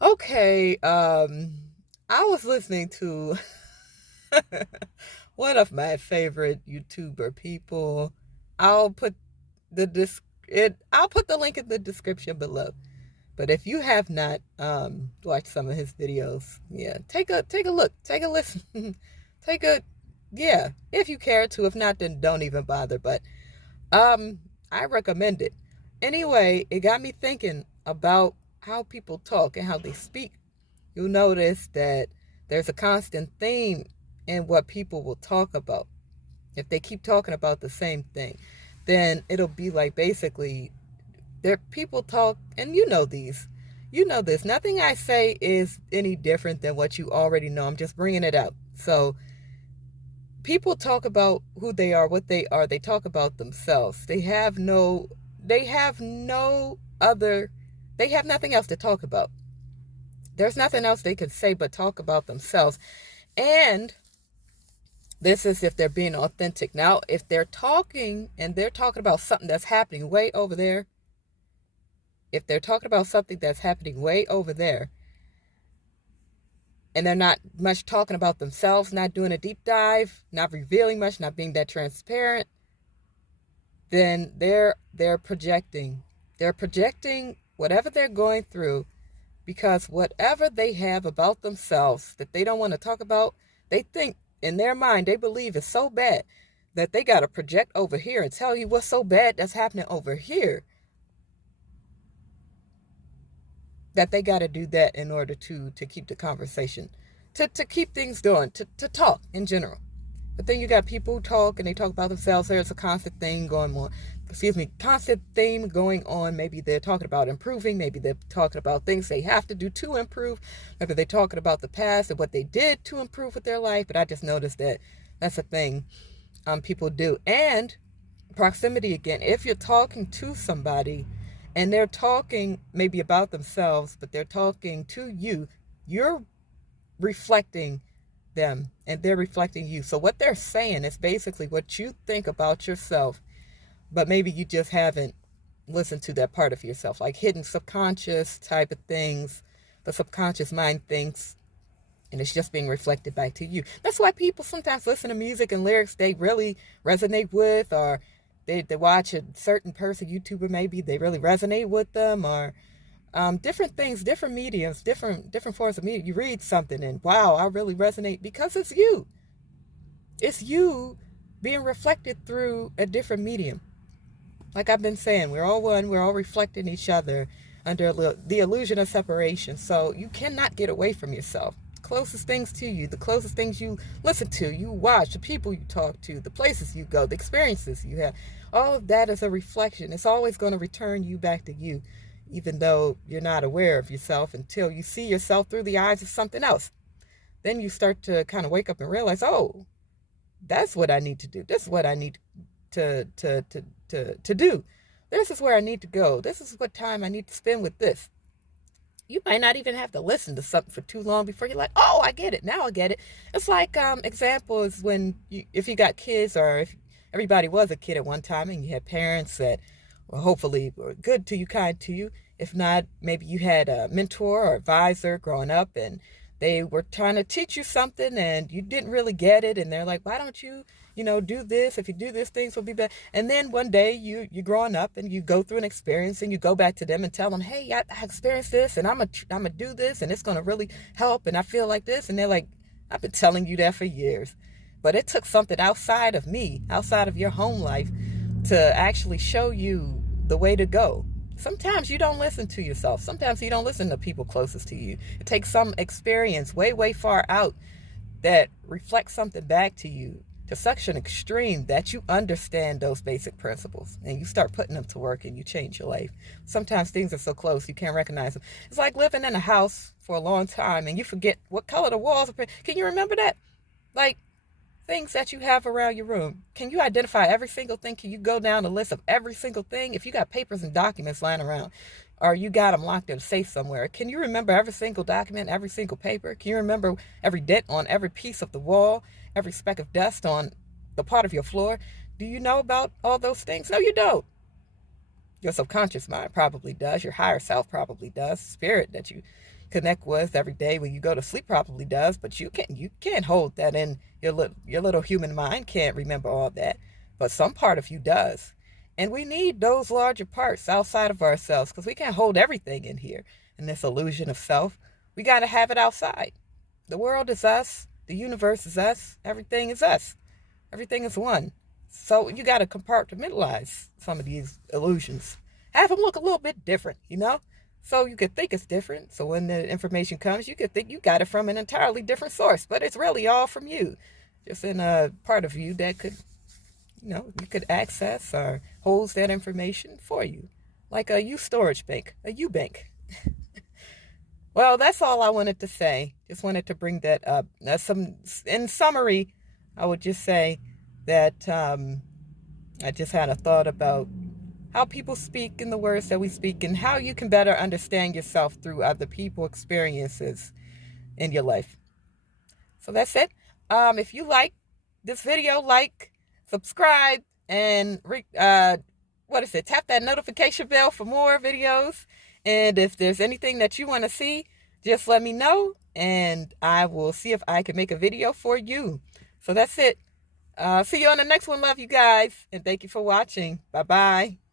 Okay, I was listening to one of my favorite YouTuber people. I'll put I'll put the link in the description below. But if you have not watched some of his videos, yeah, take a look, take a listen, take a yeah, if you care to. If not, then don't even bother. But um, I recommend it. Anyway, it got me thinking about how people talk and how they speak. You'll notice that there's a constant theme in what people will talk about. If they keep talking about the same thing, then it'll be like basically there people talk, and you know these. You know this. Nothing I say is any different than what you already know. I'm just bringing it up. So, people talk about who they are, what they are. They talk about themselves. They have no other they have nothing else to talk about. There's nothing else they can say but talk about themselves. And this is if they're being authentic. Now, if they're talking and they're talking about something that's happening way over there, if they're talking about something that's happening way over there, and they're not much talking about themselves, not doing a deep dive, not revealing much, not being that transparent, then they're projecting. They're projecting whatever they're going through because whatever they have about themselves that they don't want to talk about, they think in their mind, they believe is so bad that they got to project over here and tell you what's so bad that's happening over here, that they got to do that in order to keep the conversation, to keep things going, to talk in general. But then you got people who talk and they talk about themselves. There's a constant thing going on. Excuse me, constant theme going on. Maybe they're talking about improving. Maybe they're talking about things they have to do to improve. Maybe they're talking about the past and what they did to improve with their life. But I just noticed that that's a thing people do. And proximity again. If you're talking to somebody and they're talking maybe about themselves, but they're talking to you, you're reflecting them and they're reflecting you. So what they're saying is basically what you think about yourself, but maybe you just haven't listened to that part of yourself, like hidden subconscious type of things. The subconscious mind thinks, and it's just being reflected back to you. That's why people sometimes listen to music and lyrics they really resonate with, or they watch a certain person, YouTuber maybe, they really resonate with them, or different things, different mediums, different forms of media. You read something and wow, I really resonate because it's you. It's you being reflected through a different medium. Like I've been saying, we're all one. We're all reflecting each other under the illusion of separation. So you cannot get away from yourself. Closest things to you, the closest things you listen to, you watch, the people you talk to, the places you go, the experiences you have, all of that is a reflection. It's always going to return you back to you, even though you're not aware of yourself until you see yourself through the eyes of something else. Then you start to kind of wake up and realize, oh, that's what I need to do. This is what I need to do. This is where I need to go. This is what time I need to spend with this. You might not even have to listen to something for too long before you're like, oh, I get it. Now I get it. It's like example is when if you got kids, or if everybody was a kid at one time and you had parents that well, hopefully were good to you, kind to you. If not, maybe you had a mentor or advisor growing up and they were trying to teach you something and you didn't really get it. And they're like, why don't you, do this? If you do this, things will be better. And then one day you're growing up and you go through an experience and you go back to them and tell them, hey, I experienced this and I'm to do this and it's going to really help. And I feel like this. And they're like, I've been telling you that for years. But it took something outside of me, outside of your home life, to actually show you the way to go. Sometimes you don't listen to yourself. Sometimes you don't listen to people closest to you. It takes some experience way, way far out that reflects something back to you to such an extreme that you understand those basic principles and you start putting them to work and you change your life. Sometimes things are so close you can't recognize them. It's like living in a house for a long time and you forget what color the walls are. Can you remember that? Like, things that you have around your room. Can you identify every single thing? Can you go down the list of every single thing? If you got papers and documents lying around, or you got them locked in a safe somewhere, can you remember every single document, every single paper? Can you remember every dent on every piece of the wall, every speck of dust on the part of your floor? Do you know about all those things? No, you don't. Your subconscious mind probably does. Your higher self probably does. Spirit that you connect with every day when you go to sleep probably does, but you can't hold that in your little human mind can't remember all that, but some part of you does. And we need those larger parts outside of ourselves because we can't hold everything in here in this illusion of self. We got to have it outside. The world is us, the universe is us, everything is us. Everything is one. So you got to compartmentalize some of these illusions. Have them look a little bit different, So you could think it's different. So when the information comes, you could think you got it from an entirely different source, but it's really all from you. Just in a part of you that could, you could access or holds that information for you. Like a U storage bank, a U bank. Well, that's all I wanted to say. Just wanted to bring that up. In summary, I would just say that I just had a thought about how people speak and the words that we speak and how you can better understand yourself through other people's experiences in your life. So that's it. If you like this video, subscribe, and tap that notification bell for more videos. And if there's anything that you want to see, just let me know, and I will see if I can make a video for you. So that's it. See you on the next one. Love you guys, and thank you for watching. Bye-bye.